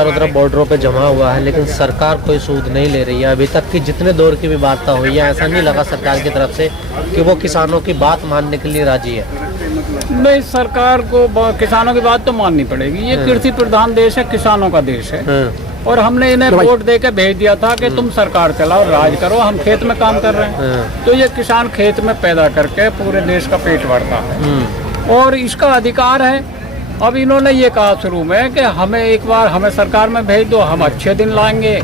चारों तरफ बॉर्डरों पे जमा हुआ है, लेकिन सरकार कोई सूद नहीं ले रही है। अभी तक की जितने दौर की भी वार्ता हुई है, ऐसा नहीं लगा सरकार की तरफ से कि वो किसानों की बात मानने के लिए राजी है। नहीं, सरकार को किसानों की बात तो माननी पड़ेगी। ये कृषि प्रधान देश है, किसानों का देश है, और हमने इन्हें वोट दे के भेज दिया था कि तुम सरकार चलाओ, राज करो, हम खेत में काम कर रहे हैं। तो ये किसान खेत में पैदा करके पूरे देश का पेट भरता है और इसका अधिकार है। अब इन्होंने ये कहा शुरू में कि हमें एक बार हमें सरकार में भेज दो, हम अच्छे दिन लाएंगे,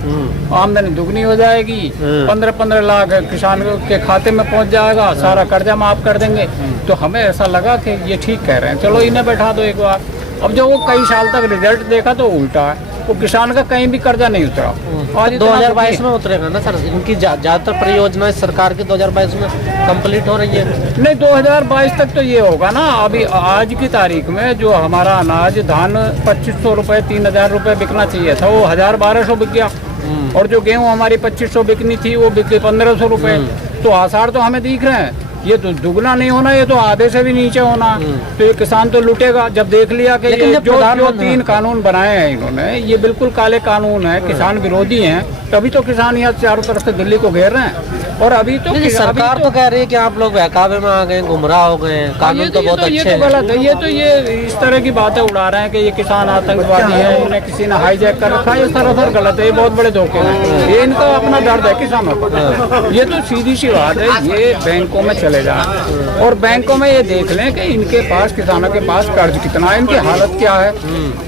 आमदनी दुगनी हो जाएगी, 15-15 लाख किसान के खाते में पहुंच जाएगा, सारा कर्जा माफ कर देंगे। तो हमें ऐसा लगा कि ये ठीक कह रहे हैं, चलो इन्हें बैठा दो एक बार। अब जो वो कई साल तक रिजल्ट देखा तो उल्टा है, वो किसान का कहीं भी कर्जा नहीं उतरा। और 2022 में उतरेगा ना सर? इनकी ज्यादातर परियोजनाएं सरकार की 2022 में कंप्लीट हो रही है। नहीं, 2022 तक तो ये होगा ना। अभी आज की तारीख में जो हमारा अनाज धान 2500 रुपए 3000 रुपए बिकना चाहिए था, वो 1000-1200 बिक गया। और जो गेहूँ हमारी 2500 बिकनी थी, वो बिक गई 1500 रुपए। तो आसार तो हमें दिख रहे हैं। ये तो दुगना नहीं होना, ये तो आधे से भी नीचे होना। तो ये किसान तो लुटेगा जब देख लिया कि ये जो 3 कानून बनाए हैं इन्होंने, ये बिल्कुल काले कानून है, किसान विरोधी हैं। तभी तो किसान यहाँ चारों तरफ से दिल्ली को घेर रहे हैं। और अभी तो सरकार तो कह रही है कि आप लोग बहकावे में आ गए, गुमराह हो गए, कानून तो बहुत अच्छे हैं। ये तो गलत है। ये इस तरह की बातें उड़ा रहे हैं कि ये किसान आतंकवादी है, उन्हें किसी ने हाईजैक कर रखा है। ये सरासर गलत है, ये बहुत बड़े धोखे हैं। ये इनका अपना दर्द है किसानों का। ये तो सीधी सी बात है। ये बैंकों में चले जाए और बैंकों में ये देख लें कि इनके पास, किसानों के पास कर्ज कितना है, इनकी हालत क्या है,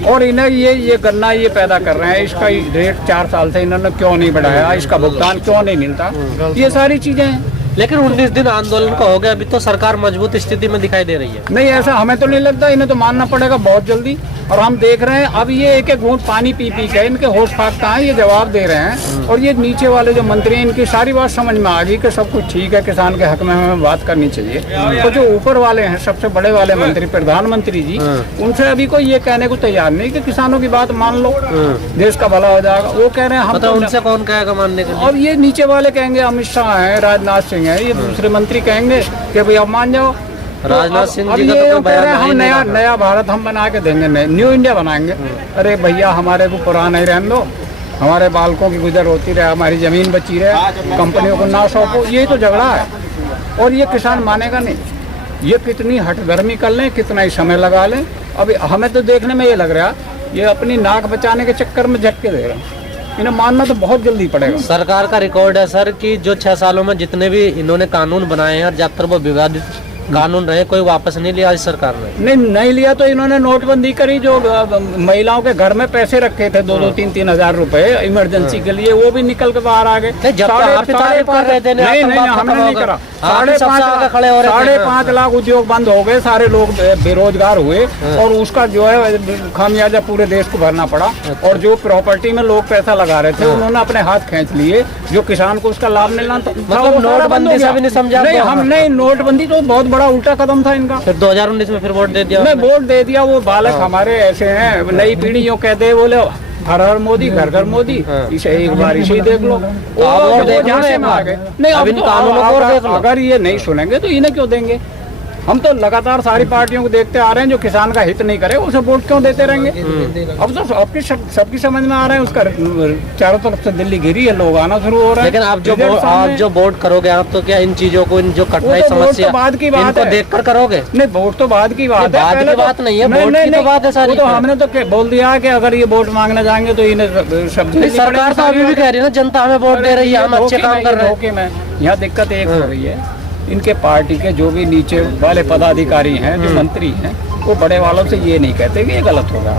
और इन्हें ये गन्ना ये पैदा कर रहे हैं, इसका रेट 4 साल से इन्होंने क्यों नहीं बढ़ाया, इसका भुगतान क्यों नहीं मिलता, ये सारी चीजें हैं। लेकिन 19 दिन आंदोलन का हो गया, अभी तो सरकार मजबूत स्थिति में दिखाई दे रही है। नहीं, ऐसा हमें तो नहीं लगता। इन्हें तो मानना पड़ेगा बहुत जल्दी। और हम देख रहे हैं अब ये एक एक घूंट पानी पी के इनके होश फाकता है, ये जवाब दे रहे हैं। और ये नीचे वाले जो मंत्री हैं, इनकी सारी बात समझ में आ गई कि सब कुछ ठीक है, किसान के हक में हमें बात करनी चाहिए। तो जो ऊपर वाले हैं, सबसे बड़े वाले मंत्री, प्रधानमंत्री जी, उनसे अभी कोई ये कहने को तैयार नहीं कि किसानों की बात मान लो, देश का भला हो जाएगा। वो कह रहे हैं हम। उनसे कौन कहेगा मानने के लिए? और ये नीचे वाले कहेंगे, अमित शाह है, राजनाथ सिंह है, ये दूसरे मंत्री कहेंगे कि भाई अब मान जाओ। राजनाथ सिंह जी का तो कह रहे हैं हम नया भारत हम बना के देंगे, न्यू इंडिया बनाएंगे। अरे भैया, हमारे को पुराना ही रहने दो, हमारे बालकों की गुजर होती रहे, हमारी जमीन बची रहे, कंपनियों को ना सौंपो। ये तो झगड़ा है और ये किसान मानेगा नहीं। ये कितनी हठधर्मी कर लें, कितना ही समय लगा लें, अभी हमें तो देखने में ये लग रहा ये अपनी नाक बचाने के चक्कर में झटके दे रहे हैं। इन्हें मानना तो बहुत जल्दी पड़ेगा। सरकार का रिकॉर्ड है सर कि जो 6 सालों में जितने भी इन्होंने कानून बनाए हैं और ज्यादातर वो विवादित कानून रहे, कोई वापस नहीं लिया इस सरकार ने। नहीं लिया तो इन्होंने नोटबंदी करी। जो महिलाओं के घर में पैसे रखे थे 2-2, 3-3 हजार रुपए इमरजेंसी के लिए, वो भी निकल के बाहर आ गए। हमने नहीं करा। 5.5 लाख उद्योग बंद हो गए, सारे लोग बेरोजगार हुए और उसका जो है खामियाजा पूरे देश को भरना पड़ा। और जो प्रॉपर्टी में लोग पैसा लगा रहे थे, उन्होंने अपने हाथ खींच लिए। जो किसान को उसका लाभ मिलना था, मतलब नोटबंदी से भी नहीं समझा। हमने नोटबंदी तो बहुत बड़ा उल्टा कदम था इनका। फिर 2019 में फिर वोट दे दिया। मैं वोट दे दिया। वो बालक हमारे ऐसे हैं, नई पीढ़ी जो कहते हैं, बोले हर हर मोदी, घर घर मोदी, इसे एक बार इसे देख लो। नहीं, अब तो अगर ये नहीं सुनेंगे तो इन्हें क्यों देंगे? हम तो लगातार सारी पार्टियों को देखते आ रहे हैं, जो किसान का हित नहीं करे उसे वोट क्यों देते रहेंगे? अब तो सबकी समझ में आ रहा है, उसका चारों तरफ से दिल्ली घिरी है, लोग आना शुरू हो रहे हैं। लेकिन आप जो वोट करोगे, आप तो क्या इन चीजों को, इन जो कठिनाई समस्या बाद की बात है, देख कर करोगे? नहीं, वोट तो बाद की बात है, बाद की बात नहीं है, वोट की तो बात है सारी। तो हमने तो बोल दिया कि अगर ये वोट मांगने जाएंगे तो इन्हें शब्द। सरकार तो अभी भी कह रही है ना, जनता हमें वोट दे रही है, हम अच्छे काम कर रहे हैं। यहाँ दिक्कत एक हो रही है, इनके पार्टी के जो भी नीचे वाले पदाधिकारी हैं, जो मंत्री हैं, वो बड़े वालों से ये नहीं कहते कि ये गलत होगा,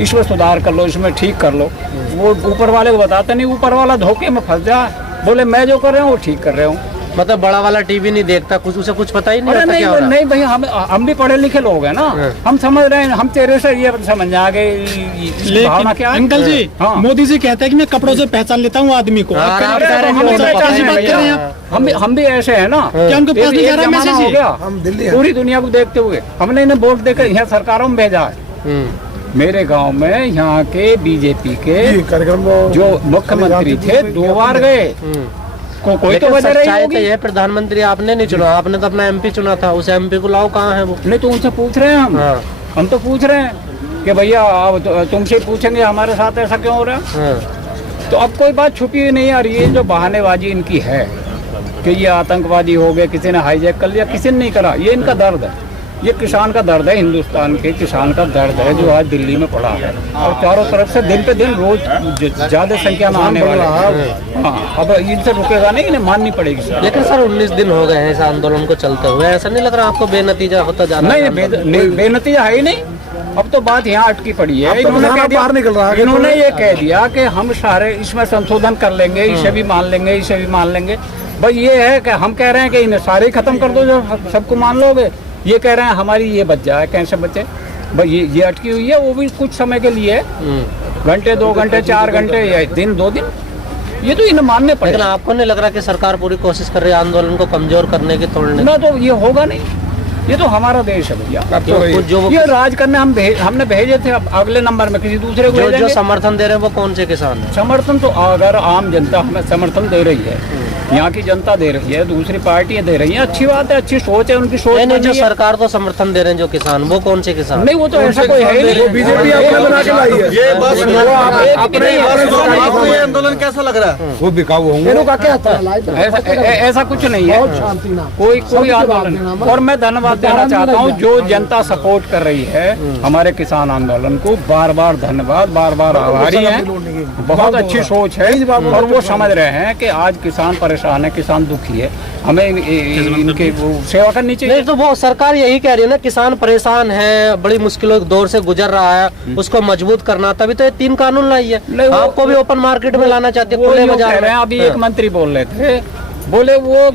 इसमें सुधार कर लो, इसमें ठीक कर लो। वो ऊपर वाले को बताते नहीं, ऊपर वाला धोखे में फंस जाए, बोले मैं जो कर रहा हूँ वो ठीक कर रहा हूँ। मतलब बड़ा वाला टीवी नहीं देखता, कुछ उसे कुछ पता ही नहीं होता। नहीं भाई, हम भी पढ़े लिखे लोग हैं ना, हम समझ रहे हैं। हम तेरे से ये समझ आ गए भावना क्या है। अंकल जी, मोदी जी कहते हैं कि मैं कपड़ों से पहचान लेता हूँ आदमी को। हम भी ऐसे है ना, क्या उनको पास नहीं जा रहा मैसेज हो गया? हम दिल्ली पूरी दुनिया को देखते हुए हमने इन्हें वोट देकर यहाँ सरकारों में भेजा है। मेरे गांव में यहाँ के बीजेपी के जो मुख्यमंत्री थे 2 बार गए, कोई तो वजह रही होगी। ये प्रधानमंत्री आपने नहीं चुना, आपने तो अपना एमपी चुना था, उस एमपी को लाओ, कहाँ है वो? नहीं तो उनसे पूछ रहे हैं हम तो पूछ रहे हैं कि भैया अब तुमसे पूछेंगे हमारे साथ ऐसा क्यों हो रहा है। हाँ। तो अब कोई बात छुपी हुई नहीं आ रही है। जो बहानेबाजी इनकी है कि ये आतंकवादी हो गए, किसी ने हाईजैक कर लिया, किसी ने नहीं करा, ये इनका दर्द है। ये किसान का दर्द है, हिंदुस्तान के किसान का दर्द है जो आज दिल्ली में पड़ा है और चारों तरफ से दिन पे दिन रोज ज्यादा संख्या में आने वाले हैं। हाँ, अब इनसे रुकेगा नहीं, इन्हें माननी पड़ेगी सर। लेकिन सर 19 दिन हो गए हैं इस आंदोलन को चलते हुए, ऐसा नहीं लग रहा आपको बेनतीजा होता जा रहा है? नहीं, बेनतीजा है ही नहीं। अब तो बात यहाँ अटकी पड़ी है। इन्होंने इन्होंने ये कह दिया कि हम सारे इसमें संशोधन कर लेंगे, इसे भी मान लेंगे, इसे भी मान लेंगे। भाई ये है कि हम कह रहे हैं कि इन्हें सारे खत्म कर दो जो सबको मान लोगे। ये कह रहे हैं हमारी ये बच जाए, कैसे बचे भाई? ये अटकी हुई है, वो भी कुछ समय के लिए, घंटे 2 घंटे 4 घंटे या दिन 2 दिन, ये तो इन्हें मानने पड़ेगा। लेकिन आपको नहीं लग रहा कि सरकार पूरी कोशिश कर रही है आंदोलन को कमजोर करने की, तोड़ने ना? तो ये होगा नहीं, ये तो हमारा देश है भैया। जो ये राज करने हमने भेजे थे, अब अगले नंबर में किसी दूसरे को जो समर्थन दे रहे हैं वो कौन से किसान है? समर्थन तो अगर आम जनता हमें समर्थन दे रही है, यहाँ की जनता दे रही है, दूसरी पार्टियां दे रही हैं, अच्छी बात है, अच्छी सोच है, उनकी सोच नहीं, जो सरकार को समर्थन दे रहे हैं जो किसान, वो कौन से किसान? नहीं, वो तो ऐसा कोई है नहीं। बीजेपी आपने बना के लाई है। ये बस आपको ये आंदोलन कैसा लग रहा है? वो बिकाऊ होंगे का क्या था? ऐसा कुछ नहीं है, कोई आंदोलन। और मैं धन्यवाद देना चाहता हूँ जो जनता सपोर्ट कर रही है हमारे किसान आंदोलन को, बार बार धन्यवाद, बार बार आभारी है। बहुत अच्छी सोच है और वो समझ रहे हैं कि आज किसान परेशान है, किसान दुखी है, हमें इनकी सेवा करनी चाहिए। नहीं तो वो सरकार यही कह रही है ना, किसान परेशान है, बड़ी मुश्किलों के दौर से गुजर रहा है, उसको मजबूत करना, तभी तो ये 3 कानून लाई है। आपको भी ओपन मार्केट में लाना चाहते हैं, खुले बाजार में। अभी एक मंत्री बोल रहे थे, बोले वो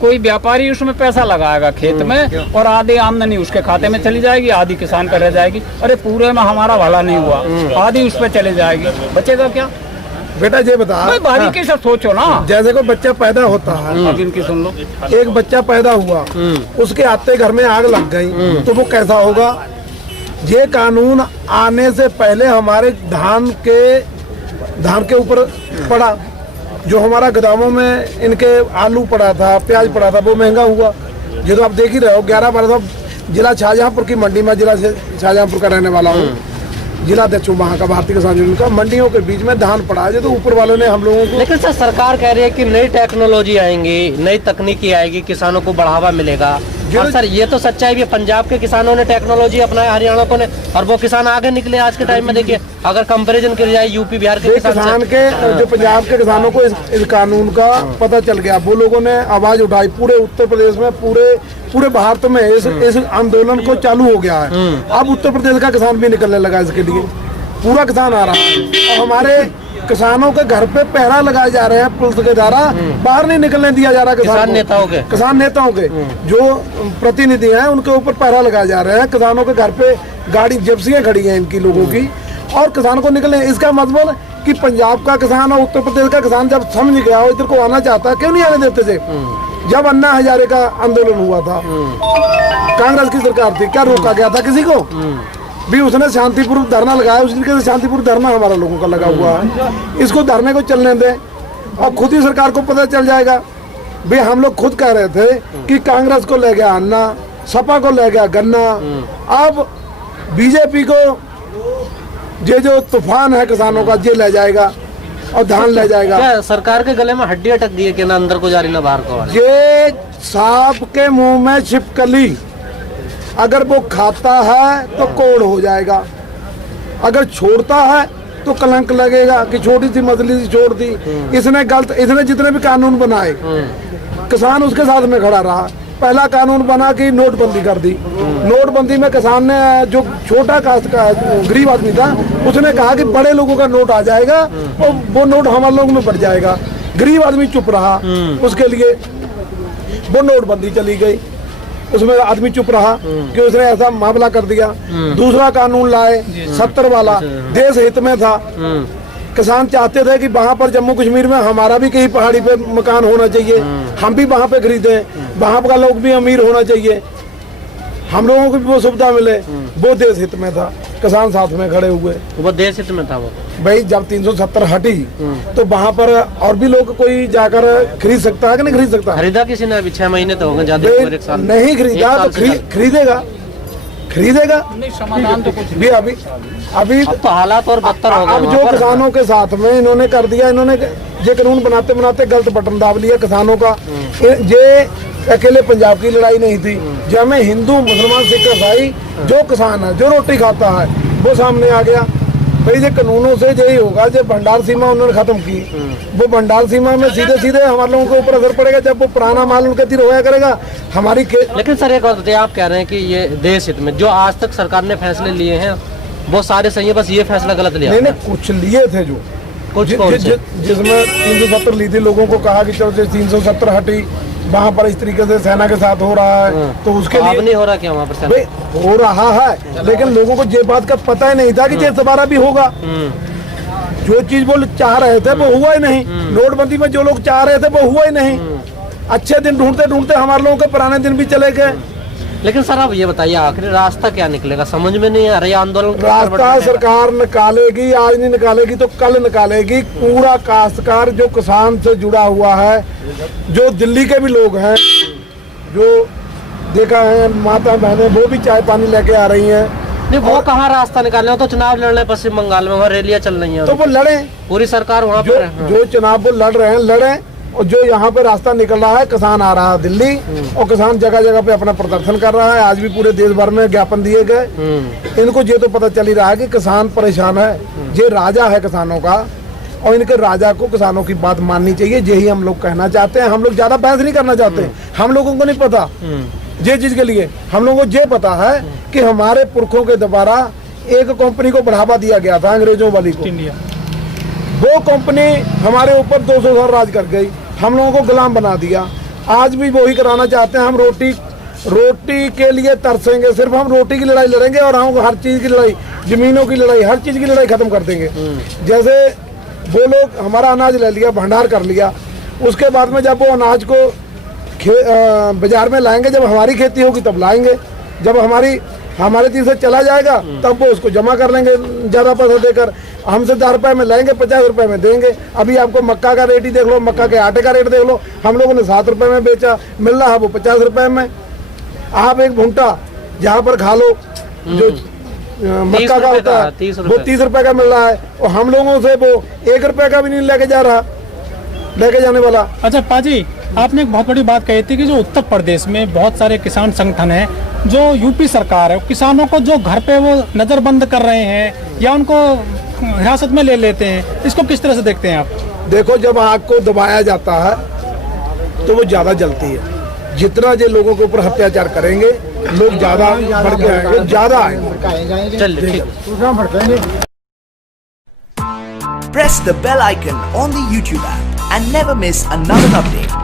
कोई व्यापारी उसमें पैसा लगाएगा खेत में और आधी आमदनी उसके खाते में चली जाएगी, आधी किसान का रह जाएगी। अरे पूरे में हमारा भला नहीं हुआ, आधी उस पर चली जाएगी, बचेगा क्या? बेटा ये बता, बारीकी से सोचो ना। जैसे कोई बच्चा पैदा होता है, अब इनकी सुन लो। एक बच्चा पैदा हुआ, उसके आते घर में आग लग गई, तो वो कैसा होगा? ये कानून आने से पहले हमारे धान के ऊपर पड़ा, जो हमारा गोदामों में इनके आलू पड़ा था, प्याज पड़ा था, वो महंगा हुआ। ये तो आप देख ही रहे हो। 11-12 जिला शाहजहांपुर की मंडी में, जिला शाहजहांपुर का रहने वाला हूँ, जिला अध्यक्ष वहाँ का भारतीय किसान यूनियन का, मंडियों के बीच में धान पड़ा है, तो ऊपर वालों ने हम लोगों को। लेकिन सर सरकार कह रही है कि नई टेक्नोलॉजी आएंगी, नई तकनीकी आएगी, किसानों को बढ़ावा मिलेगा। और सर ये तो सच्चाई भी, पंजाब के किसानों ने टेक्नोलॉजी अपनाया, हरियाणा को ने, और वो किसान आगे निकले आज के टाइम में। देखिए अगर कंपैरिजन किया जाए यूपी बिहार के किसान के, जो पंजाब के किसानों को इस कानून का पता चल गया, वो लोगों ने आवाज उठाई, पूरे उत्तर प्रदेश में, पूरे भारत में इस आंदोलन को चालू हो गया है। अब उत्तर प्रदेश का किसान भी निकलने लगा, इसके लिए पूरा किसान आ रहा है। और हमारे किसानों के घर पे पहरा लगाए जा रहे हैं पुलिस के द्वारा, बाहर नहीं निकलने दिया जा रहा। किसान नेताओं के जो प्रतिनिधि हैं उनके ऊपर पहरा लगाए जा रहे हैं। किसानों के घर पे गाड़ी जिप्सियां खड़ी हैं इनकी लोगों की, और किसान को निकलने। इसका मतलब कि पंजाब का किसान और उत्तर प्रदेश का किसान जब समझ गया हो इधर को आना चाहता, क्यों नहीं आने देते थे? जब अन्ना हजारे का आंदोलन हुआ था, कांग्रेस की सरकार थी, क्या रोका गया था किसी को भी? उसने शांतिपूर्ण धरना लगाया, उसी तरीके से शांतिपूर्ण धरना हमारा लोगों का लगा हुआ है। इसको धरने को चलने दें और खुद ही सरकार को पता चल जाएगा। भाई हम लोग खुद कह रहे थे कि कांग्रेस को ले गया अन्ना, सपा को ले गया गन्ना, अब बीजेपी को ये जो तूफान है किसानों का ये ले जाएगा और धान ले जाएगा। क्या सरकार के गले में हड्डी अटक दी है कि ना अंदर को जा रही ना बाहर को? ये सांप के मुंह में छिपकली, अगर वो खाता है तो कोड़ हो जाएगा, अगर छोड़ता है तो कलंक लगेगा कि छोटी सी मछली छोड़ दी। इसने जितने भी कानून बनाए, किसान उसके साथ में खड़ा रहा। पहला कानून बना कि नोटबंदी कर दी। नोटबंदी में किसान ने, जो छोटा कास्ट का गरीब आदमी था, उसने कहा कि बड़े लोगों का नोट आ जाएगा और वो नोट हमारे लोगों में बढ़ जाएगा। गरीब आदमी चुप रहा, उसके लिए वो नोटबंदी चली गई, उसमें आदमी चुप रहा कि उसने ऐसा मामला कर दिया। दूसरा कानून लाए 70 वाला, देश हित में था। किसान चाहते थे कि वहाँ पर जम्मू कश्मीर में हमारा भी कहीं पहाड़ी पे मकान होना चाहिए, हम भी वहाँ पे खरीदें, वहाँ का लोग भी अमीर होना चाहिए, हम लोगों को भी वो सुविधा मिले। वो देश हित में था, किसान साथ में खड़े हुए। वो देश हित में था वो भाई। जब 370 हटी तो वहाँ पर और भी लोग कोई जाकर खरीद सकता है कि नहीं खरीद सकता? खरीदा किसी ने? अभी 6 महीने तो होंगे, ज्यादा नहीं खरीदा तो खरीदेगा? नहीं, समाधान तो कुछ भी अभी अभी अब तो हालात और बदतर हो गए अब वहाँ जो पर। किसानों के साथ में इन्होंने कर दिया, इन्होंने ये कानून बनाते बनाते गलत बटन दाब लिया किसानों का। ये अकेले पंजाब की लड़ाई नहीं थी, जब में हिंदू मुसलमान सिख ईसाई जो किसान है, जो रोटी खाता है, वो सामने आ गया। भाई ये कानूनों से यही होगा, जो भंडार सीमा उन्होंने खत्म की, वो भंडार सीमा में सीधे सीधे हमारे लोगों के ऊपर असर पड़ेगा। जब वो पुराना माल उनके तीर होया करेगा हमारी लेकिन सर एक बात बताइए, आप कह रहे हैं कि ये देश हित में जो आज तक सरकार ने फैसले लिए हैं वो सारे सही है, बस ये फैसला गलत लिया? नहीं, कुछ लिए थे जो कुछ कौन से? जिसमें 370 ली थी, लोगों को कहा कि चलो 370 हटी, वहाँ पर इस तरीके से सेना के साथ हो रहा है, तो उसके अब लिए नहीं हो रहा क्या वहाँ पर? भाई हो रहा है, लेकिन लोगों को ये बात का पता ही नहीं था कि ये दोबारा भी होगा। जो चीज वो चाह रहे थे वो हुआ ही नहीं। नोटबंदी में जो लोग चाह रहे थे वो हुआ ही नहीं। अच्छे दिन ढूंढते ढूंढते हमारे लोगों के पुराने दिन भी चले गए। लेकिन सर आप ये बताइए, आखिरी रास्ता क्या निकलेगा? समझ में नहीं आ रहा। ये आंदोलन रास्ता सरकार निकालेगी, आज नहीं निकालेगी तो कल निकालेगी। पूरा काश्तकार जो किसान से जुड़ा हुआ है, जो दिल्ली के भी लोग हैं, जो देखा है माता बहनें, वो भी चाय पानी लेके आ रही हैं। नहीं, वो कहाँ रास्ता निकालना है? तो चुनाव लड़ रहे हैं पश्चिम बंगाल में, वहाँ रैलियां चल रही हैं, तो वो लड़े, पूरी सरकार वहाँ जो पर है। जो चुनाव वो लड़ रहे हैं लड़े। और जो यहाँ पे रास्ता निकल रहा है, किसान आ रहा है दिल्ली, और किसान जगह जगह पे अपना प्रदर्शन कर रहा है। आज भी पूरे देश भर में ज्ञापन दिए गए। इनको ये तो पता चल ही रहा है कि किसान परेशान है, ये राजा है किसानों का, और इनके राजा को किसानों की बात माननी चाहिए। यही हम लोग कहना चाहते हैं। हम लोग ज्यादा बहस नहीं करना चाहते। हम लोगों को नहीं पता ये चीज के लिए, हम लोगों को ये पता है कि हमारे पुरखों के द्वारा एक कंपनी को बढ़ावा दिया गया था, अंग्रेजों वाली को। वो कंपनी हमारे ऊपर 200 साल राज कर गई, हम लोगों को गुलाम बना दिया। आज भी वही कराना चाहते हैं। हम रोटी के लिए तरसेंगे, सिर्फ हम रोटी की लड़ाई लड़ेंगे, और हम हर चीज की लड़ाई, जमीनों की लड़ाई, हर चीज की लड़ाई खत्म कर देंगे। जैसे वो लोग हमारा अनाज ले लिया, भंडार कर लिया, उसके बाद में जब वो अनाज को बाजार में लाएंगे, जब हमारी खेती होगी तब लाएंगे। जब हमारे तीर से चला जाएगा तब वो उसको जमा कर लेंगे ज्यादा पैसा देकर। हमसे 10 रुपए में लेंगे, 50 रुपए में देंगे। अभी आपको मक्का का रेट ही देख लो, मक्का के आटे का रेट देख लो। हम लोगों ने 7 रुपए में बेचा, मिल रहा है वो 50 रुपए में। आप एक भुंटा जहाँ पर खा लो, जो मक्का का होता है, वो 30 रुपए का मिल रहा है, और हम लोगों से वो 1 रुपए का भी नहीं लेके जाने वाला। अच्छा पाजी, आपने एक बहुत बड़ी बात कही थी कि जो उत्तर प्रदेश में बहुत सारे किसान संगठन हैं, जो यूपी सरकार है, किसानों को जो घर पे वो नजरबंद कर रहे हैं या उनको हिरासत में ले लेते हैं, इसको किस तरह से देखते हैं आप? देखो, जब आग को दबाया जाता है तो वो ज्यादा जलती है। जितना ये लोगों के ऊपर अत्याचार करेंगे, लोग ज्यादा बढ़ के आएंगे, ज्यादा आएंगे। चलिए, Press the bell icon on the YouTube app and never miss another update.